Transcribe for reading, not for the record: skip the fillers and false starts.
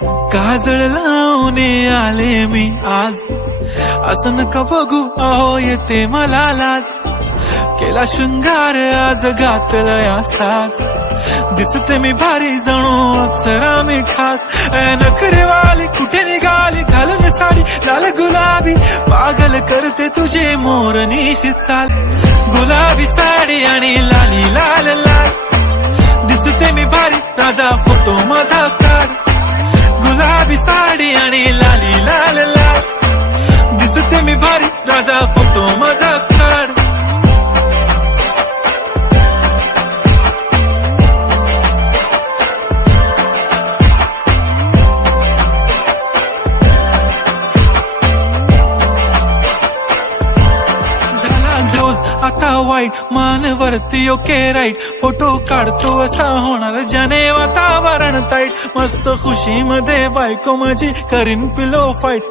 काजळ लावून आले मी आज, असं नका बघू अहो येते मला लाज. केला शृंगार आज घातलाय असाच, दिसते मी भारी जणू अप्सरा मी खास. नखरेवाली कुठे निघाली घालून साडी लाल गुलाबी, पागल करते तुझे मोरनीशी चाल. गुलाबी साडी आणि लाली लाल लाल, दिसते मी भारी राजा फोटो माझा काढ. गुलाबी साडी आणि लाली लाल लाल, दिसते मी भारी राजा फोटो माझा काढ. आता वाईट मानवरती ओके राईट, फोटो काढतो असा होणार ज्याने वातावरण ताईट. मस्त खुशी मध्ये बायको माझी करीन पिलो फाईट.